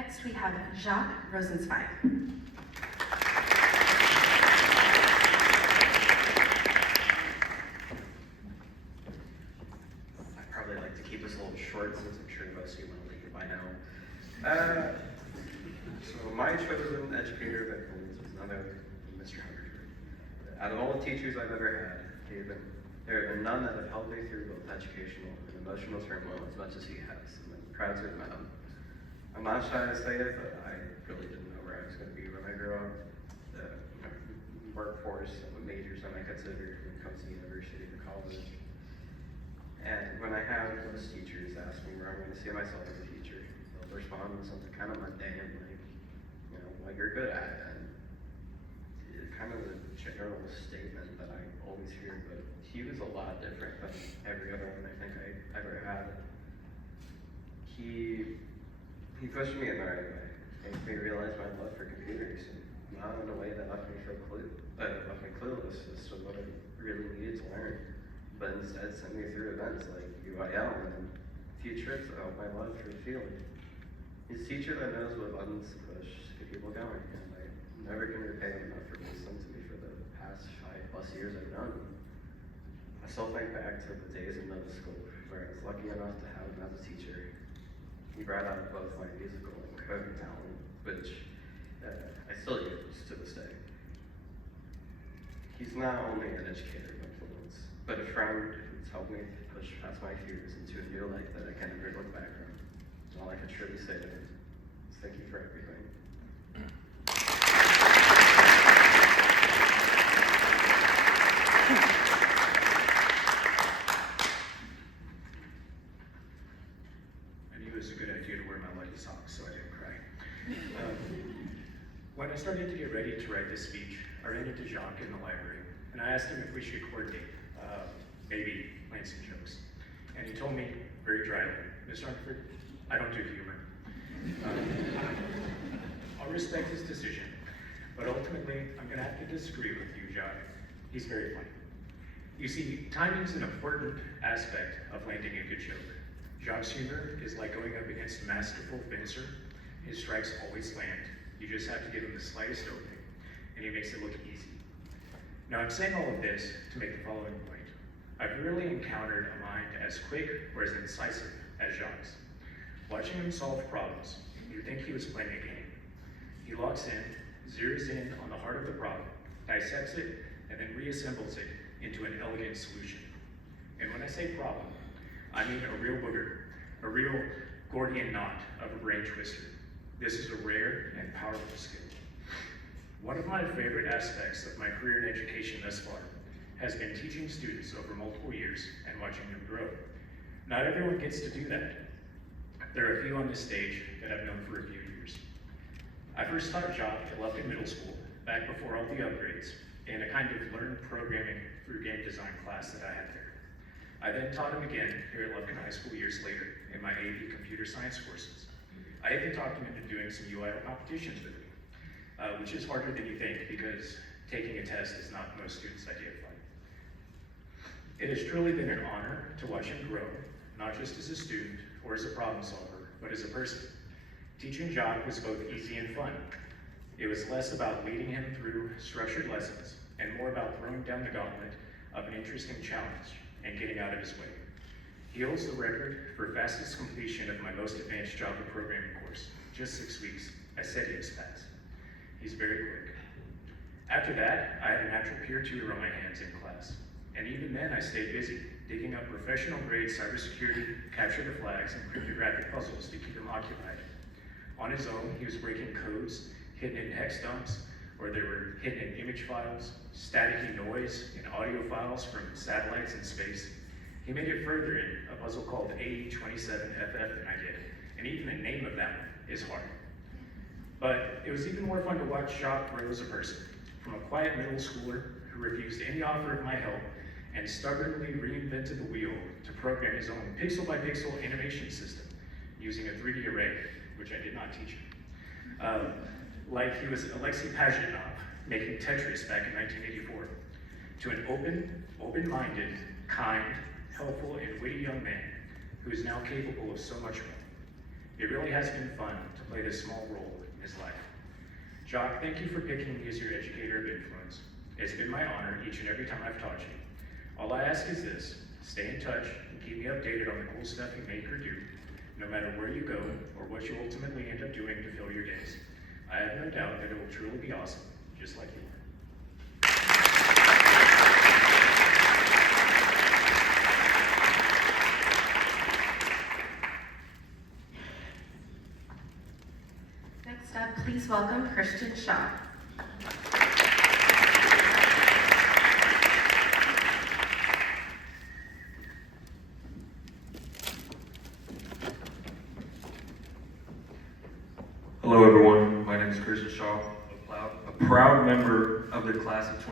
Next, we have Jacques Rosenzweig. I'd probably like to keep this a little short since I'm sure most of you want to leave by now. So my chosen educator of excellence was none other than Mr. Hunter. Out of all the teachers I've ever had, there have been none that have helped me through both educational and emotional turmoil as much as he has, and I'm proud to have met him. I'm not shy to say it, but I really didn't know where I was going to be when I grew up. The workforce and what majors I might consider when it comes to university or college. And when I have those teachers ask me where I'm going to see myself in the future, they'll respond with something kind of mundane, like, what you're good at. And it's kind of a general statement that I always hear, but he was a lot different than every other one I think I ever had. He pushed me in the right way, made me realize my love for computers, and not in a way that left me clueless as to what I really needed to learn, but instead sent me through events like UIL and a few trips that helped my love for the field. He's a teacher that knows what buttons to push to get people going, and I never can repay him enough for listening to me for the past 5+ years I've known him. I still think back to the days in middle school where I was lucky enough to have him as a teacher. He brought out both my musical and coding talent, which I still use to this day. He's not only an educator of influence, but a friend who's helped me push past my fears into a new life that I can never look back on. All I can truly say to him is thank you for everything. A good idea to wear my lucky socks so I didn't cry. When I started to get ready to write this speech, I ran into Jacques in the library, and I asked him if we should coordinate, maybe plan some jokes. And he told me very dryly, Mr. Hunterford, I don't do humor. I'll respect his decision, but ultimately, I'm gonna have to disagree with you, Jacques. He's very funny. You see, timing is an important aspect of landing a good joke. Jacques' humor is like going up against a masterful fencer. His strikes always land. You just have to give him the slightest opening, and he makes it look easy. Now, I'm saying all of this to make the following point. I've rarely encountered a mind as quick or as incisive as Jacques. Watching him solve problems, you'd think he was playing a game. He locks in, zeroes in on the heart of the problem, dissects it, and then reassembles it into an elegant solution. And when I say problem, I mean a real booger, a real Gordian knot of a brain twister. This is a rare and powerful skill. One of my favorite aspects of my career in education thus far has been teaching students over multiple years and watching them grow. Not everyone gets to do that. There are a few on this stage that I've known for a few years. I first taught Jacques at Lufkin Middle School, back before all the upgrades, in a kind of learned programming through game design class that I had there. I then taught him again here at Lufkin High School years later in my AP computer science courses. I even talked him into doing some UIL competitions with me, which is harder than you think because taking a test is not most students' idea of fun. It has truly been an honor to watch him grow, not just as a student or as a problem solver, but as a person. Teaching Jacques was both easy and fun. It was less about leading him through structured lessons and more about throwing down the gauntlet of an interesting challenge and getting out of his way. He holds the record for fastest completion of my most advanced Java programming course, just 6 weeks. I said he was fast. He's very quick. After that, I had a natural peer tutor on my hands in class. And even then, I stayed busy, digging up professional grade cybersecurity, capture the flags, and cryptographic puzzles to keep him occupied. On his own, he was breaking codes hidden in hex dumps, or they were hidden in image files, staticky noise in audio files from satellites in space. He made it further in a puzzle called AE27FF than I did, and even the name of that one is hard. But it was even more fun to watch Jacques grow as a person, from a quiet middle schooler who refused any offer of my help and stubbornly reinvented the wheel to program his own pixel-by-pixel animation system using a 3D array, which I did not teach him. Like he was Alexei Pajitnov making Tetris back in 1984, to an open-minded, kind, helpful, and witty young man who is now capable of so much more. It really has been fun to play this small role in his life. Jacques, thank you for picking me as your educator of influence. It's been my honor each and every time I've taught you. All I ask is this: stay in touch and keep me updated on the cool stuff you make or do, no matter where you go or what you ultimately end up doing to fill your days. I have no doubt that it will truly be awesome, just like you are. Next up, please welcome Christian Shaw. Hello everyone, my name is Christian Shaw, a proud member of the class of